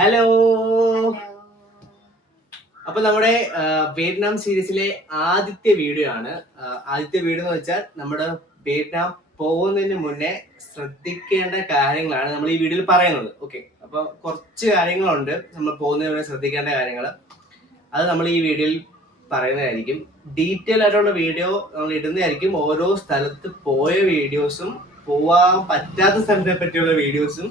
Hello. അപ്പൊ നമ്മുടെ Vietnam സീരീസിലെ ആദ്യത്തെ വീഡിയോ ആണ്. ആദ്യത്തെ വീഡിയോ എന്ന് വെച്ചാൽ നമ്മുടെ വിയറ്റ്നാം പോകുന്നതിന് മുന്നേ ശ്രദ്ധിക്കേണ്ട കാര്യങ്ങളാണ് നമ്മൾ ഈ വീഡിയോയിൽ പറയുന്നത്. ഓക്കെ, അപ്പൊ കുറച്ച് കാര്യങ്ങളുണ്ട് നമ്മൾ പോകുന്നതിന് മുന്നേ ശ്രദ്ധിക്കേണ്ട കാര്യങ്ങൾ. അത് നമ്മൾ ഈ വീഡിയോയിൽ പറയുന്നതായിരിക്കും. ഡീറ്റെയിൽ ആയിട്ടുള്ള വീഡിയോ നമ്മൾ ഇടുന്നതായിരിക്കും. ഓരോ സ്ഥലത്ത് പോയ വീഡിയോസും പോവാൻ പറ്റാത്ത സ്ഥലത്തെ പറ്റിയുള്ള വീഡിയോസും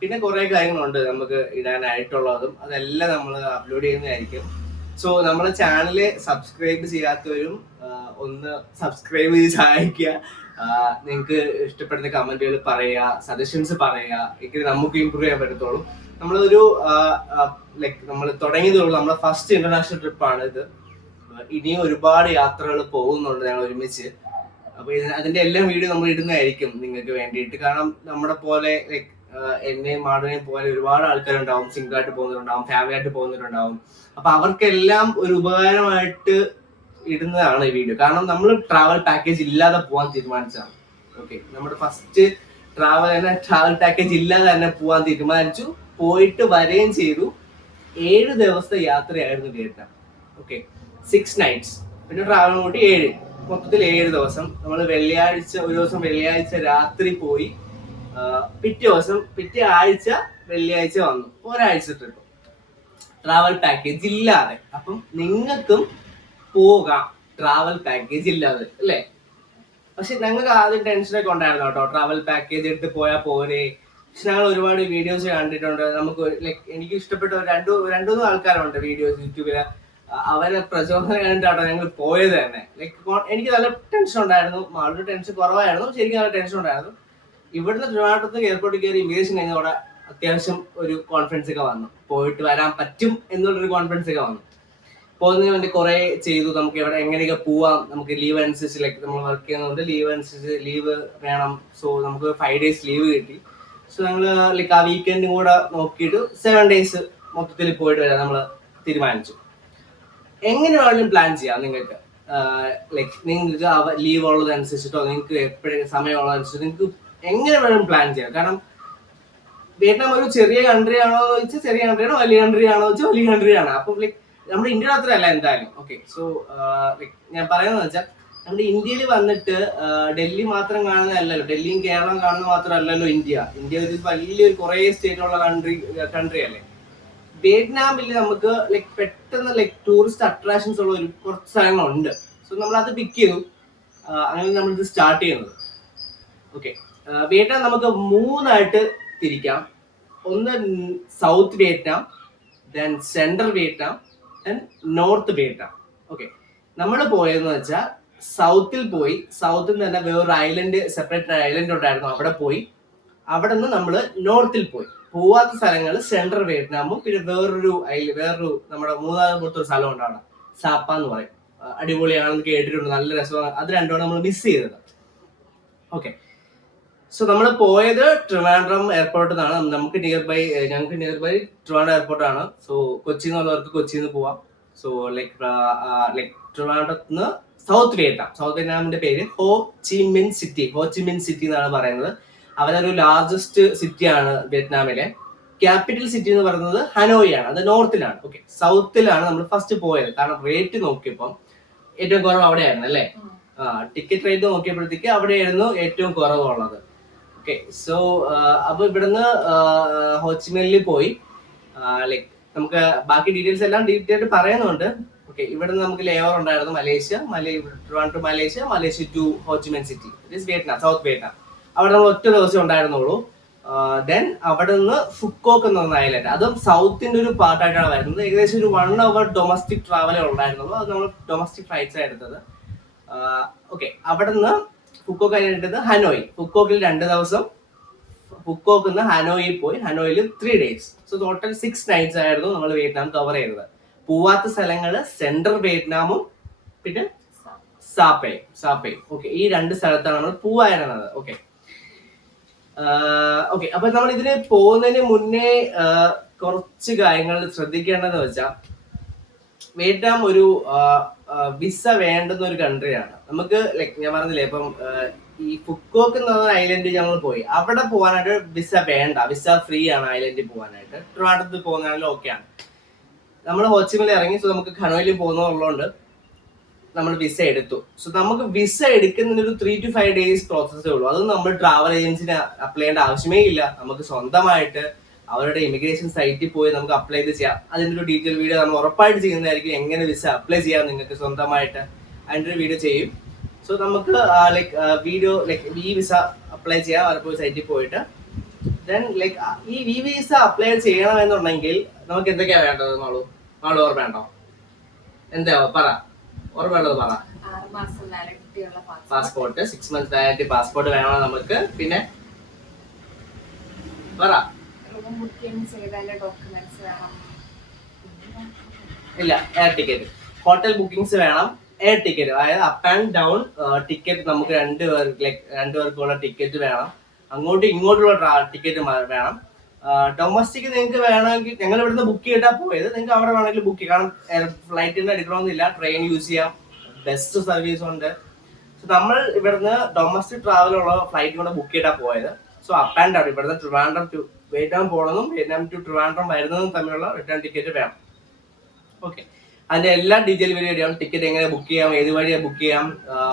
പിന്നെ കുറെ കാര്യങ്ങളുണ്ട് നമുക്ക് ഇടാനായിട്ടുള്ളതും അതെല്ലാം നമ്മൾ അപ്ലോഡ് ചെയ്യുന്നതായിരിക്കും. സോ നമ്മുടെ ചാനല് സബ്സ്ക്രൈബ് ചെയ്യാത്തവരും ഒന്ന് സബ്സ്ക്രൈബ് ചെയ്ത് സഹായിക്കുക. നിങ്ങൾക്ക് ഇഷ്ടപ്പെടുന്ന കമന്റുകൾ പറയുക, സജഷൻസ് പറയുക. എങ്കിൽ നമുക്ക് ഇമ്പ്രൂവ് ചെയ്യാൻ പറ്റത്തുള്ളൂ. നമ്മളൊരു ലൈക്ക് നമ്മൾ തുടങ്ങിയതുള്ളൂ. നമ്മളെ ഫസ്റ്റ് ഇന്റർനാഷണൽ ട്രിപ്പാണ് ഇത്. ഇനിയും ഒരുപാട് യാത്രകൾ പോകുന്നുണ്ട് ഞങ്ങൾ ഒരുമിച്ച്. അപ്പൊ അതിന്റെ എല്ലാം വീഡിയോ നമ്മൾ ഇടുന്നതായിരിക്കും നിങ്ങൾക്ക് വേണ്ടിയിട്ട്. കാരണം നമ്മുടെ പോലെ ലൈക്ക് എന്നെയും മാടനെയും പോലെ ഒരുപാട് ആൾക്കാരുണ്ടാവും. സിംഗിൾ ആയിട്ട് പോകുന്നവരുണ്ടാവും, ഫാമിലി ആയിട്ട് പോകുന്നവരുണ്ടാവും. അപ്പൊ അവർക്കെല്ലാം ഒരു ഉപകാരമായിട്ട് ഇടുന്നതാണ് ഈ വീഡിയോ. കാരണം നമ്മൾ ട്രാവൽ പാക്കേജ് ഇല്ലാതെ പോകാൻ തീരുമാനിച്ചതാണ്. ഓക്കെ, നമ്മുടെ ഫസ്റ്റ് ട്രാവൽ പാക്കേജ് ഇല്ലാതെ തന്നെ പോകാൻ തീരുമാനിച്ചു. പോയിട്ട് വരികയും ചെയ്തു. 7 ദിവസത്തെ യാത്രയായിരുന്നു വിയറ്റ്നാം. ഓക്കെ, 6 nights, പിന്നെ ട്രാവൽ കൂട്ടി 7, മൊത്തത്തിൽ 7 ദിവസം. നമ്മൾ ഒരു ദിവസം വെള്ളിയാഴ്ച രാത്രി പോയി, പിറ്റേ ആഴ്ച വെള്ളിയാഴ്ച വന്നു. ഒരാഴ്ച ട്രിപ്പ് ട്രാവൽ പാക്കേജ് ഇല്ലാതെ. അപ്പം നിങ്ങൾക്കും പോകാം ട്രാവൽ പാക്കേജ് ഇല്ലാതെ, അല്ലേ? പക്ഷെ ഞങ്ങൾക്ക് ആദ്യം ടെൻഷനൊക്കെ ഉണ്ടായിരുന്നു കേട്ടോ, ട്രാവൽ പാക്കേജ് എടുത്ത് പോയാൽ പോരെ. പക്ഷെ ഞങ്ങൾ ഒരുപാട് വീഡിയോസ് കണ്ടിട്ടുണ്ട്. നമുക്ക് ലൈക്ക് എനിക്ക് ഇഷ്ടപ്പെട്ട രണ്ടു ആൾക്കാരുണ്ട് വീഡിയോസ് യൂട്യൂബില്. അവരെ പ്രചോദനം കണ്ടിട്ടാട്ടോ ഞങ്ങൾ പോയത് തന്നെ. ലൈക്ക് എനിക്ക് നല്ല ടെൻഷൻ ഉണ്ടായിരുന്നു. വളരെ ടെൻഷൻ കുറവായിരുന്നു, ശരിക്കും നല്ല ടെൻഷൻ ഉണ്ടായിരുന്നു. ഇവിടുന്ന് ട്രിവാൻഡ്രത്ത് എയർപോർട്ടിൽ കയറി ഇമിഗ്രേഷൻ കഴിഞ്ഞതോടെ അത്യാവശ്യം ഒരു കോൺഫിഡൻസ് ഒക്കെ വന്നു. പോയിട്ട് വരാൻ പറ്റും എന്നുള്ളൊരു കോൺഫിഡൻസ് ഒക്കെ വന്നു. പോകുന്നതിന് വേണ്ടി കുറെ ചെയ്തു. നമുക്ക് എവിടെ എങ്ങനെയൊക്കെ പോവാം, നമുക്ക് ലീവ് അനുസരിച്ച്, ലൈക്ക് നമ്മൾ വർക്ക് ചെയ്യുന്നതുകൊണ്ട് ലീവ് അനുസരിച്ച് ലീവ് വേണം. സോ നമുക്ക് 5 days ലീവ് കിട്ടി. സോ ഞങ്ങൾ ലൈക്ക് ആ വീക്കെൻഡും കൂടെ നോക്കിയിട്ട് 7 days മൊത്തത്തിൽ പോയിട്ട് വരാൻ നമ്മൾ തീരുമാനിച്ചു. എങ്ങനെ വേണമെങ്കിലും പ്ലാൻ ചെയ്യാം നിങ്ങൾക്ക്. ലൈക്ക് നിങ്ങൾക്ക് ലീവ് ഉള്ളതനുസരിച്ചിട്ടോ നിങ്ങൾക്ക് എപ്പോഴും സമയമുള്ളതനുസരിച്ച് നിങ്ങൾക്ക് എങ്ങനെ വേണം പ്ലാൻ ചെയ്യാം. കാരണം വിയറ്റ്നാം ഒരു ചെറിയ കൺട്രി ആണോ എന്ന് വെച്ചാൽ ചെറിയ കൺട്രിയാണോ, വലിയ കൺട്രി ആണോ എന്ന് വെച്ചാൽ വലിയ കൺട്രിയാണ്. അപ്പം ലൈക്ക് നമ്മുടെ ഇന്ത്യയുടെ അത്ര അല്ല എന്തായാലും. ഓക്കെ, സോ ലൈക്ക് ഞാൻ പറയുന്നത് വെച്ചാൽ നമ്മുടെ ഇന്ത്യയിൽ വന്നിട്ട് ഡൽഹി മാത്രം കാണുന്നതല്ലല്ലോ, ഡൽഹിയും കേരളം കാണുന്ന മാത്രമല്ലല്ലോ ഇന്ത്യ ഒരു വലിയൊരു കുറെ സ്റ്റേറ്റുള്ള കൺട്രി അല്ലേ. വിയറ്റ്നാമിൽ നമുക്ക് ലൈക്ക് പെട്ടെന്ന് ലൈക്ക് ടൂറിസ്റ്റ് അട്രാക്ഷൻസ് ഉള്ള കുറച്ച് സ്ഥലങ്ങളുണ്ട്. സോ നമ്മൾ അത് പിക്ക് ചെയ്തു. അങ്ങനെ നമ്മളിത് സ്റ്റാർട്ട് ചെയ്യുന്നത്. ഓക്കെ, വിയറ്റ്നാം നമുക്ക് 3ആയിട്ട് തിരിക്കാം. ഒന്ന് south Vietnam, then central Vietnam, then north Vietnam. Okay, നമ്മൾ പോയതെന്ന് വെച്ചാൽ സൗത്തിൽ പോയി. സൗത്തിൽ തന്നെ വേറൊരു ഐലൻഡ്, സെപ്പറേറ്റ് ഐലൻഡ് ഉണ്ടായിരുന്നു, അവിടെ പോയി. അവിടെ നിന്ന് നമ്മൾ നോർത്തിൽ പോയി. പോവാത്ത സ്ഥലങ്ങൾ സെൻട്രൽ വിയറ്റ്നാമും പിന്നെ വേറൊരു നമ്മുടെ മൂന്നാമത്തെ ഒരു സ്ഥലം ഉണ്ടാണ്, സാപ്പ എന്ന് പറയും. അടിപൊളിയാണെന്ന് കേട്ടിട്ടുണ്ട്, നല്ല രസമാണ്. അത് രണ്ടുമാണ് നമ്മൾ മിസ് ചെയ്തത്. ഓക്കെ, സോ നമ്മൾ പോയത് ട്രിവാൻഡ്രം എയർപോർട്ടിൽ നിന്നാണ്. ഞങ്ങൾക്ക് നിയർ ബൈ ട്രിവാൻഡ്രം എയർപോർട്ടാണ്. സോ കൊച്ചിയിൽ നിന്നുള്ളവർക്ക് കൊച്ചിയിൽ നിന്ന് പോവാം. സോ ലൈക്ക് ട്രിവാൻഡ്രത്ത് നിന്ന് സൗത്ത് വിയറ്റ്നാമിന്റെ പേര് ഹോ ചി മിൻ സിറ്റി എന്നാണ് പറയുന്നത്. അവരൊരു ലാർജസ്റ്റ് സിറ്റിയാണ് വിയറ്റ്നാമിലെ. ക്യാപിറ്റൽ സിറ്റി എന്ന് പറയുന്നത് ഹനോയി ആണ്, അത് നോർത്തിലാണ്. ഓക്കെ, സൗത്തിലാണ് നമ്മൾ ഫസ്റ്റ് പോയത്. കാരണം റേറ്റ് നോക്കിയപ്പം ഏറ്റവും കുറവ് അവിടെയായിരുന്നു, അല്ലേ? ടിക്കറ്റ് റേറ്റ് നോക്കിയപ്പോഴത്തേക്ക് അവിടെയായിരുന്നു ഏറ്റവും കുറവുള്ളത്. ഓക്കെ, സോ അപ്പൊ ഇവിടുന്ന് ഹോച്ചിമിനിൽ പോയി. ലൈക്ക് നമുക്ക് ബാക്കി ഡീറ്റെയിൽസ് എല്ലാം ഡീറ്റെയിൽ പറയുന്നുണ്ട്. ഓക്കെ, ഇവിടുന്ന് നമുക്ക് ലേ ഓവർ ഉണ്ടായിരുന്നു Trivandrum Malaysia to Ho Chi Minh City, Vietnam, South Vietnam. അവിടെ നമ്മൾ ഒറ്റ ദിവസം ഉണ്ടായിരുന്നുള്ളൂ. ദെൻ അവിടെ നിന്ന് ഫുക്കോക്ക് എന്ന് പറഞ്ഞ ഐലൻഡ്, അതും സൗത്തിന്റെ ഒരു പാർട്ടായിട്ടാണ് വരുന്നത്. ഏകദേശം ഒരു 1 hour ഡൊമസ്റ്റിക് ട്രാവലേ ഉണ്ടായിരുന്നുള്ളൂ. അത് നമ്മൾ ഡൊമസ്റ്റിക് ഫ്ലൈറ്റ്സ് എടുത്തത്. ഓക്കെ, അവിടെ നിന്ന് ഫുക്കോക്ക് ഐലൻഡ് ഹനോയി. ഫുക്കോക്കിൽ 2 ദിവസം. ഫുക്കോക്കിൽ നിന്ന് ഹനോയിൽ പോയി. ഹനോയിൽ 3 days. സോ ടോട്ടൽ 6 nights ആയിരുന്നു നമ്മൾ വിയറ്റ്നാം കവർ ചെയ്തത്. പോവാത്ത സ്ഥലങ്ങള് സെൻട്രൽ വിയറ്റ്നാമും പിന്നെ സാപ്പയും. ഓക്കെ, ഈ 2 സ്ഥലത്താണ് നമ്മൾ പോവായിരുന്നത്. ഓക്കെ, അപ്പൊ നമ്മൾ ഇതിന് പോകുന്നതിന് മുന്നേ കുറച്ച് കാര്യങ്ങൾ ശ്രദ്ധിക്കേണ്ടതെന്ന് വെച്ചാൽ, വിയറ്റ്നാം ഒരു വിസ വേണ്ടുന്ന ഒരു കൺട്രിയാണ്. നമുക്ക് ലൈക്ക് ഞാൻ പറഞ്ഞില്ലേ, ഇപ്പം ഈ ഫുക്കോക്ക് എന്ന് പറഞ്ഞ ഐലൻഡ് ഞങ്ങൾ പോയി. അവിടെ പോകാനായിട്ട് വിസ വേണ്ട, വിസ ഫ്രീ ആണ് ഐലൻഡിൽ പോകാനായിട്ട്. ട്രിവാൻഡ്രത്ത് പോകുന്നതാണെങ്കിലും ഓക്കെയാണ്. നമ്മൾ ഹോച്ചിമിൽ ഇറങ്ങി. സോ നമുക്ക് ഹനോയിൽ പോകുന്നതുള്ളതുകൊണ്ട് നമ്മൾ വിസ എടുത്തു. സോ നമുക്ക് വിസ എടുക്കുന്നതിന് ഒരു 3 to 5 days പ്രോസസ്സേ ഉള്ളൂ. അത് നമ്മൾ ട്രാവൽ ഏജൻസിന് അപ്ലൈ ചെയ്യേണ്ട ആവശ്യമേ ഇല്ല. നമുക്ക് സ്വന്തമായിട്ട് അവരുടെ ഇമിഗ്രേഷൻ സൈറ്റിൽ പോയി നമുക്ക് അപ്ലൈ ചെയ്ത് ചെയ്യാം. അതിൻ്റെ ഒരു ഡീറ്റെയിൽ വീഡിയോ നമ്മൾ ഉറപ്പായിട്ട് ചെയ്യുന്നതായിരിക്കും. എങ്ങനെ വിസ അപ്ലൈ ചെയ്യാം നിങ്ങൾക്ക് സ്വന്തമായിട്ട്, അതിൻ്റെ ഒരു വീഡിയോ ചെയ്യും. സോ നമുക്ക് വീഡിയോ ഈ വിസ അപ്ലൈ ചെയ്യാം. അവരുടെ സൈറ്റിൽ പോയിട്ട് ദെൻ ഈ വിസ അപ്ലൈ ചെയ്യണമെന്നുണ്ടെങ്കിൽ നമുക്ക് എന്തൊക്കെയാ വേണ്ടത്? മാളു ഓർമ്മ എന്താ പറ, ഓർമ്മയുള്ളത് പറ. പാസ്പോർട്ട്, 6 months വാലിഡിറ്റി പാസ്പോർട്ട് വേണം നമുക്ക്. പിന്നെ പറ. ഇല്ല, എയർ ടിക്കറ്റ്, ഹോട്ടൽ ബുക്കിംഗ്സ് വേണം, എയർ ടിക്കറ്റ്, അതായത് അപ്പ് ആൻഡ് ഡൗൺ ടിക്കറ്റ് നമുക്ക് രണ്ടുപേർക്കുള്ള ടിക്കറ്റ് വേണം. അങ്ങോട്ടും ഇങ്ങോട്ടുള്ള ടിക്കറ്റ് വേണം. ഡൊമസ്റ്റിക് നിങ്ങൾക്ക് വേണമെങ്കിൽ ഞങ്ങൾ ഇവിടുന്ന് ബുക്ക് ചെയ്തിട്ടാ പോയത്. നിങ്ങൾക്ക് അവിടെ വേണമെങ്കിൽ ബുക്ക് ചെയ്യാം. കാരണം ഫ്ലൈറ്റിൽ എടുക്കണമെന്നില്ല, ട്രെയിൻ യൂസ് ചെയ്യാം, ബെസ്റ്റ് സർവീസ് ഉണ്ട്. സോ നമ്മൾ ഇവിടുന്ന് ഡൊമസ്റ്റിക് ട്രാവലുള്ള ഫ്ലൈറ്റ് കൂടെ ബുക്ക് ചെയ്തിട്ടാ പോയത്. സോ അപ്പ് ആൻഡ് ഡൗൺ ഇവിടുന്ന് ട്രിവാൻഡ്രം ടു വിയറ്റ്നാം പോകണമെന്നും വിയറ്റ്നാം ടു ട്രിവാൻഡ്രം വരുന്നതും തമ്മിലുള്ള റിട്ടേൺ ടിക്കറ്റ് വേണം. ഓക്കെ, അതിന്റെ എല്ലാ ഡീറ്റെയിൽ വീഡിയോ, ടിക്കറ്റ് എങ്ങനെ ബുക്ക് ചെയ്യാം, ഏത് വഴിയാണ് ബുക്ക് ചെയ്യാം,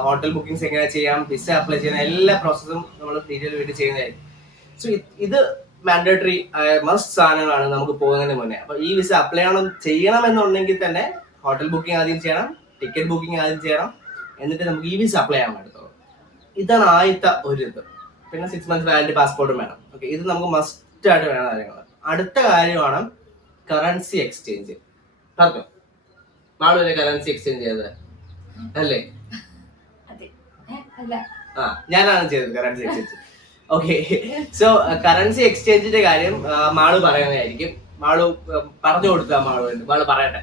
ഹോട്ടൽ ബുക്കിംഗ്സ് എങ്ങനെ ചെയ്യാം, വിസ അപ്ലൈ ചെയ്യാം, എല്ലാ പ്രോസസ്സും നമ്മൾ ഡീറ്റെയിൽ വീഡിയോ ചെയ്യുന്നതായിരിക്കും. സോ ഇത് മാൻഡേറ്ററി മസ്റ്റ് സാധനങ്ങളാണ് നമുക്ക് പോകുന്നതിന് മുന്നേ. അപ്പൊ ഈ വിസ അപ്ലൈ ചെയ്യണമെന്നുണ്ടെങ്കിൽ തന്നെ ഹോട്ടൽ ബുക്കിംഗ് ആദ്യം ചെയ്യണം, ടിക്കറ്റ് ബുക്കിംഗ് ആദ്യം ചെയ്യണം, എന്നിട്ട് നമുക്ക് ഈ വിസ അപ്ലൈ ചെയ്യാൻ പറ്റത്തുള്ളൂ. ഇതാണ് ആദ്യത്തെ ഒരു ഇത്. പിന്നെ 6 months വാലിഡിറ്റി പാസ്പോർട്ടും വേണം. ഓക്കെ, ഇത് നമുക്ക് മസ്റ്റ് ആയിട്ട് വേണം കാര്യങ്ങൾ. അടുത്ത കാര്യമാണ് കറൻസി എക്സ്ചേഞ്ച്. പറഞ്ഞോ, നാളെ കറൻസി എക്സ്ചേഞ്ച് ചെയ്തത് അല്ലേ? ഞാനാണ് ചെയ്തത് currency exchange. Okay, so currency എക്സ്ചേഞ്ചിന്റെ കാര്യം മാളു പറയുന്നതായിരിക്കും. മാളു പറഞ്ഞു കൊടുത്താ മാളു പറയട്ടെ.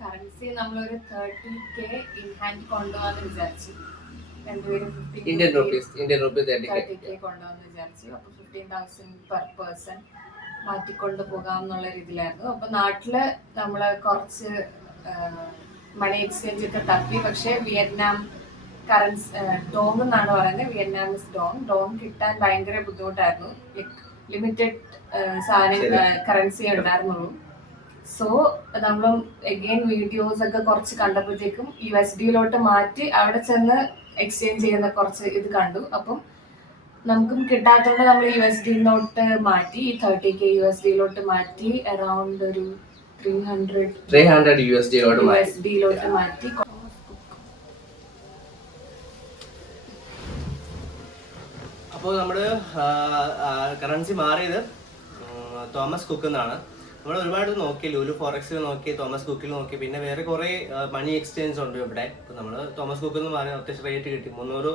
കറൻസി നമ്മളൊരു 30K ഇൻ ഹാൻഡ് കൊണ്ടുപോകാന്ന് വിചാരിച്ചു. ഇന്ത്യൻ റുപ്പീസ് 30K കൊണ്ടുപോകാന്ന് വിചാരിച്ചു. അപ്പൊ 15,000 per person മാറ്റിക്കൊണ്ട് പോകാം എന്നുള്ള രീതിയിലായിരുന്നു. അപ്പൊ നാട്ടില് നമ്മള് കുറച്ച് മണി എക്സ്ചേഞ്ച് ഒക്കെ തപ്പി. പക്ഷെ വിയറ്റ്നാം കറൻസി ഡോങ് എന്നാണ് പറയുന്നത്, വിയറ്റ്നാമീസ് ഡോങ് കിട്ടാൻ ഭയങ്കര ബുദ്ധിമുട്ടായിരുന്നു. ലിമിറ്റഡ് കറൻസി ഉണ്ടായിരുന്നുള്ളൂ. സോ നമ്മൾ എഗെയിൻ വീഡിയോസ് ഒക്കെ കുറച്ച് കണ്ടപ്പോഴത്തേക്കും USD മാറ്റി അവിടെ ചെന്ന് എക്സ്ചേഞ്ച് ചെയ്യുന്ന കുറച്ച് ഇത് കണ്ടു. അപ്പം നമുക്കും കിട്ടാത്തതുകൊണ്ട് നമ്മൾ USD മാറ്റി, 30K USD മാറ്റി അറൌണ്ട് ഒരു 300 USD മാറ്റി. അപ്പോൾ നമ്മള് കറൻസി മാറിയത് തോമസ് കുക്ക് എന്നാണ്. നമ്മൾ ഒരുപാട് നോക്കി, ലുലു ഫോറക്സിൽ നോക്കി, തോമസ് കുക്കിൽ നോക്കി, പിന്നെ വേറെ കുറെ മണി എക്സ്ചേഞ്ച് ഉണ്ട് ഇവിടെ. ഇപ്പൊ നമ്മള് തോമസ് കുക്കിൽ നിന്ന് മാറി അത്യാവശ്യം റേറ്റ് കിട്ടി. 300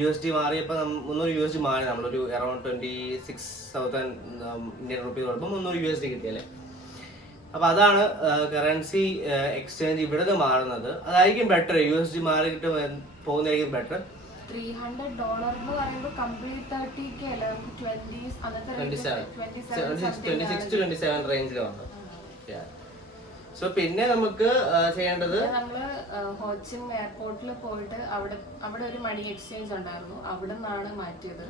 USD മാറിയപ്പോൾ 300 USD മാറി നമ്മളൊരു അറൌണ്ട് 26,000 ഇന്ത്യൻ റുപ്പീസ് കൊടുക്കുമ്പോൾ 300 USD കിട്ടിയല്ലേ. അപ്പൊ അതാണ് കറൻസി എക്സ്ചേഞ്ച് ഇവിടെ മാറുന്നത്. അതായിരിക്കും ബെറ്റർ. USD മാറിയിട്ട് പോകുന്നതായിരിക്കും ബെറ്റർ. $300 എന്ന് പറയുമ്പോൾ കംപ്ലീറ്റ് 30K അല്ല, 26 to 27 റേഞ്ചിലാണ്. സോ പിന്നെ നമുക്ക് ചെയ്യേണ്ടത്, നമ്മള് ഹോച്ചിം എയർപോർട്ടിൽ പോയിട്ട് അവിടെ ഒരു മണി എക്സ്ചേഞ്ച് ഉണ്ടായിരുന്നു, അവിടെ നിന്നാണ് മാറ്റിയത്.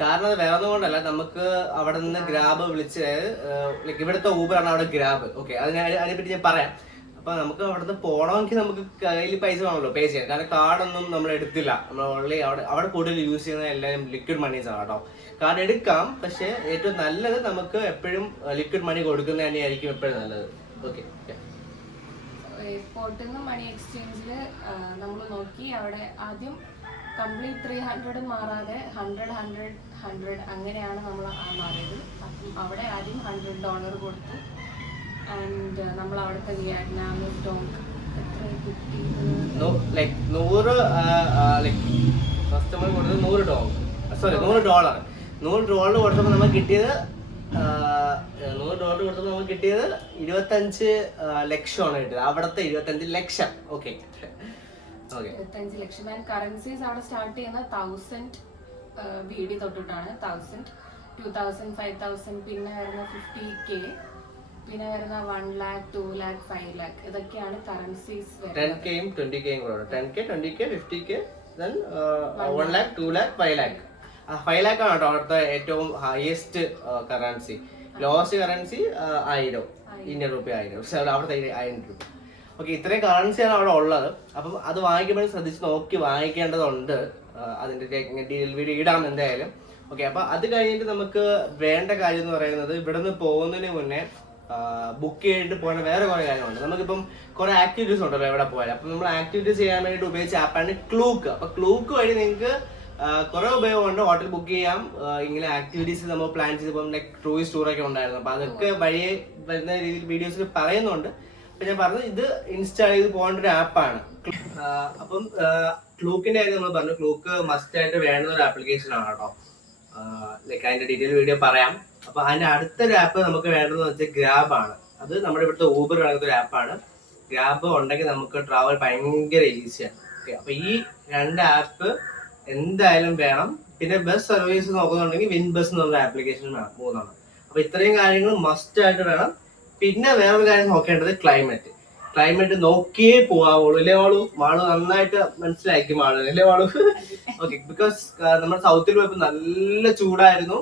കാരണം അത് വേറെ ഒന്നും കൊണ്ടല്ല, നമുക്ക് അവിടെ നിന്ന് ഗ്രാബ് വിളിച്ച്, ഇവിടുത്തെ ഊബറാണ് അവിടെ ഗ്രാബ്. ഓക്കെ, അതിനെപ്പറ്റി ഞാൻ പറയാം. അപ്പൊ നമുക്ക് അവിടുന്ന് പോകണമെങ്കിൽ നമുക്ക് കയ്യിൽ പൈസ വേണമല്ലോ പേ ചെയ്യാൻ. കാരണം കാർഡൊന്നും നമ്മൾ എടുത്തില്ല. നമ്മൾ ഓൺലി അവിടെ കൂടുതൽ യൂസ് ചെയ്യുന്ന എല്ലാം ലിക്വിഡ് മണീസ് ആണ് കേട്ടോ. കാർഡ് എടുക്കാം, പക്ഷെ ഏറ്റവും നല്ലത് നമുക്ക് എപ്പോഴും ലിക്വിഡ് മണി കൊടുക്കുന്നത് തന്നെയായിരിക്കും എപ്പോഴും നല്ലത്. ഓക്കെ, എയർപോർട്ടിൽ നിന്ന് മണി എക്സ്ചേഞ്ചിൽ നമ്മൾ നോക്കി. അവിടെ ആദ്യം കംപ്ലീറ്റ് 300 മാറാതെ 100 അങ്ങനെയാണ് നമ്മൾ മാറിയത്. അപ്പം അവിടെ ആദ്യം $100 കൊടുത്തു. ആൻഡ് നമ്മൾ അവിടുത്തെ വിയറ്റ്നാമീസ് ഡോങ് എത്ര കിട്ടി? ഫസ്റ്റ് നമ്മൾ കൊടുത്തത് $100 കൊടുത്തപ്പോൾ നമുക്ക് കിട്ടിയത് $100 കൊടുത്തപ്പോൾ നമുക്ക് കിട്ടിയത് 25 ലക്ഷമാണ് കിട്ടിയത്. അവിടുത്തെ 25 ലക്ഷം. ഓക്കെ, 25 ലക്ഷം. ആൻഡ് കറൻസീസ് അവിടെ സ്റ്റാർട്ട് ചെയ്യുന്ന 1000 BD തൊട്ടിട്ടാണ്. 1000, 2000, 5000, പിന്നെ വരുന്ന 50K, പിന്നെ വരുന്ന 1 lakh, 2 lakh, 5 lakh. ഇതൊക്കെയാണ് കറൻസീസ്. 10K യും 20K യും കൂടെ. 10K, 20K, 50K, then 1 lakh, 2 lakh, 5 lakh. 5 lakh ആണ് കേട്ടോ അവിടുത്തെ ഏറ്റവും highest currency. Lowest currency 1000 Indian rupee 1000, അവിടുത്തെ 1000 രൂപ. ഓക്കെ, ഇത്രയും കറൻസിയാണ് അവിടെ ഉള്ളത്. അപ്പം അത് വാങ്ങിക്കുമ്പോൾ ശ്രദ്ധിച്ച് നോക്കി വാങ്ങിക്കേണ്ടതുണ്ട്. അതിൻ്റെ വീഡിയോ ഇടാം എന്തായാലും. ഓക്കെ, അപ്പൊ അത് കഴിഞ്ഞിട്ട് നമുക്ക് വേണ്ട കാര്യം എന്ന് പറയുന്നത് ഇവിടെ നിന്ന് പോകുന്നതിന് മുന്നേ ബുക്ക് ചെയ്തിട്ട് പോകുന്ന വേറെ കുറെ കാര്യങ്ങളുണ്ട്. നമുക്കിപ്പം കുറെ ആക്ടിവിറ്റീസ് ഉണ്ടല്ലോ എവിടെ പോയാലും. അപ്പം നമ്മൾ ആക്ടിവിറ്റീസ് ചെയ്യാൻ വേണ്ടിയിട്ട് ഉപയോഗിച്ച ആപ്പാണ് ക്ലൂക്ക്. അപ്പൊ ക്ലൂക്ക് വഴി നിങ്ങൾക്ക് കുറെ ഉപയോഗമുണ്ട്. ഹോട്ടൽ ബുക്ക് ചെയ്യാം, ഇങ്ങനെ ആക്ടിവിറ്റീസ് നമ്മൾ പ്ലാൻ ചെയ്തപ്പോൾ ലൈക്ക് ടൂറിസ്റ്റ് ടൂറൊക്കെ ഉണ്ടായിരുന്നു. അപ്പൊ അതൊക്കെ വഴിയെ വരുന്ന രീതിയിൽ വീഡിയോസിൽ പറയുന്നുണ്ട്. അപ്പൊ ഞാൻ പറഞ്ഞത് ഇത് ഇൻസ്റ്റാൾ ചെയ്ത് പോകേണ്ട ഒരു ആപ്പാണ്. അപ്പം ക്ലൂക്കിന്റെ കാര്യം നമ്മൾ പറഞ്ഞു. ക്ലൂക്ക് മസ്റ്റ് ആയിട്ട് വേണ്ടുന്ന ഒരു ആപ്ലിക്കേഷൻ ആണ് കേട്ടോ. ലൈക്ക് അതിന്റെ ഡീറ്റെയിൽ വീഡിയോ പറയാം. അപ്പൊ അതിന്റെ അടുത്തൊരു ആപ്പ് നമുക്ക് വേണ്ടതെന്ന് വെച്ചാൽ ഗ്രാബ് ആണ്. അത് നമ്മുടെ ഇവിടുത്തെ ഊബർ കണക്കത്തെ ഒരു ആപ്പാണ്. ഗ്രാബ് ഉണ്ടെങ്കിൽ നമുക്ക് ട്രാവൽ ഭയങ്കര ഈസിയാണ്. ഓക്കെ, അപ്പൊ ഈ രണ്ട് ആപ്പ് എന്തായാലും വേണം. പിന്നെ ബസ് സർവീസ് നോക്കുന്നുണ്ടെങ്കിൽ വിൻ ബസ് എന്ന് പറഞ്ഞ ആപ്ലിക്കേഷൻ വേണം, 3 അപ്പൊ ഇത്രയും കാര്യങ്ങൾ മസ്റ്റ് ആയിട്ട് വേണം. പിന്നെ വേറൊരു കാര്യം നോക്കേണ്ടത് ക്ലൈമറ്റ് നോക്കിയേ പോവാവുള്ളൂ. അല്ലേ മാളു നന്നായിട്ട് മനസ്സിലാക്കി മാളു അല്ലേ മാളു? ഓക്കെ, ബിക്കോസ് നമ്മൾ സൗത്തിൽ പോയപ്പോൾ നല്ല ചൂടായിരുന്നു,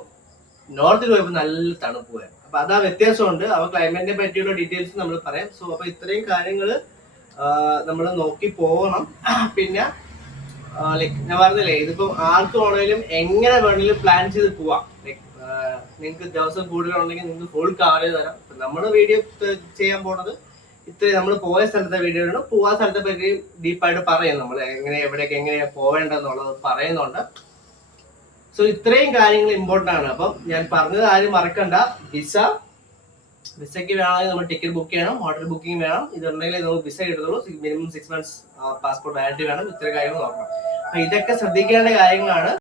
നോർത്തിൽ പോയപ്പോൾ നല്ല തണുപ്പായിരുന്നു. അപ്പൊ അതാ വ്യത്യാസമുണ്ട്. അപ്പൊ ക്ലൈമറ്റിനെ പറ്റിയുള്ള ഡീറ്റെയിൽസ് നമ്മൾ പറയാം. സോ അപ്പൊ ഇത്രയും കാര്യങ്ങൾ നമ്മൾ നോക്കി പോകണം. പിന്നെ ലൈക്ക് ഞാൻ പറഞ്ഞില്ലേ, ഇതിപ്പോ ആർക്ക് വേണമെങ്കിലും എങ്ങനെ വേണമെങ്കിലും പ്ലാൻ ചെയ്ത് പോവാം. ലൈക്ക് നിങ്ങൾക്ക് ദിവസം കൂടുതലുണ്ടെങ്കിൽ നിങ്ങൾക്ക് ഫുൾ കവർ ചെയ്ത് തരാം. നമ്മൾ വീഡിയോ ചെയ്യാൻ പോണത് ഇത്രയും നമ്മൾ പോയ സ്ഥലത്തെ വീഡിയോ ആണ്. പോവാ സ്ഥലത്തെ പറ്റി ഡീപ്പായിട്ട് പറയും. നമ്മൾ എവിടെയൊക്കെ എങ്ങനെയാ പോവേണ്ടതെന്നുള്ളത് പറയുന്നുണ്ട്. സോ ഇത്രയും കാര്യങ്ങൾ ഇമ്പോർട്ടൻ്റ് ആണ്. അപ്പം ഞാൻ പറഞ്ഞത് ആരും മറക്കണ്ട. വിസയ്ക്ക് വേണമെങ്കിൽ നമ്മൾ ടിക്കറ്റ് ബുക്ക് ചെയ്യണം, ഹോട്ടൽ ബുക്കിംഗ് വേണം. ഇതുണ്ടെങ്കിൽ നമുക്ക് വിസ കിട്ടത്തുള്ളൂ. മിനിമം 6 months പാസ്പോർട്ട് വാലിഡിറ്റി വേണം. ഇത്രയും കാര്യങ്ങൾ നോക്കണം. അപ്പൊ ഇതൊക്കെ ശ്രദ്ധിക്കേണ്ട കാര്യങ്ങളാണ്.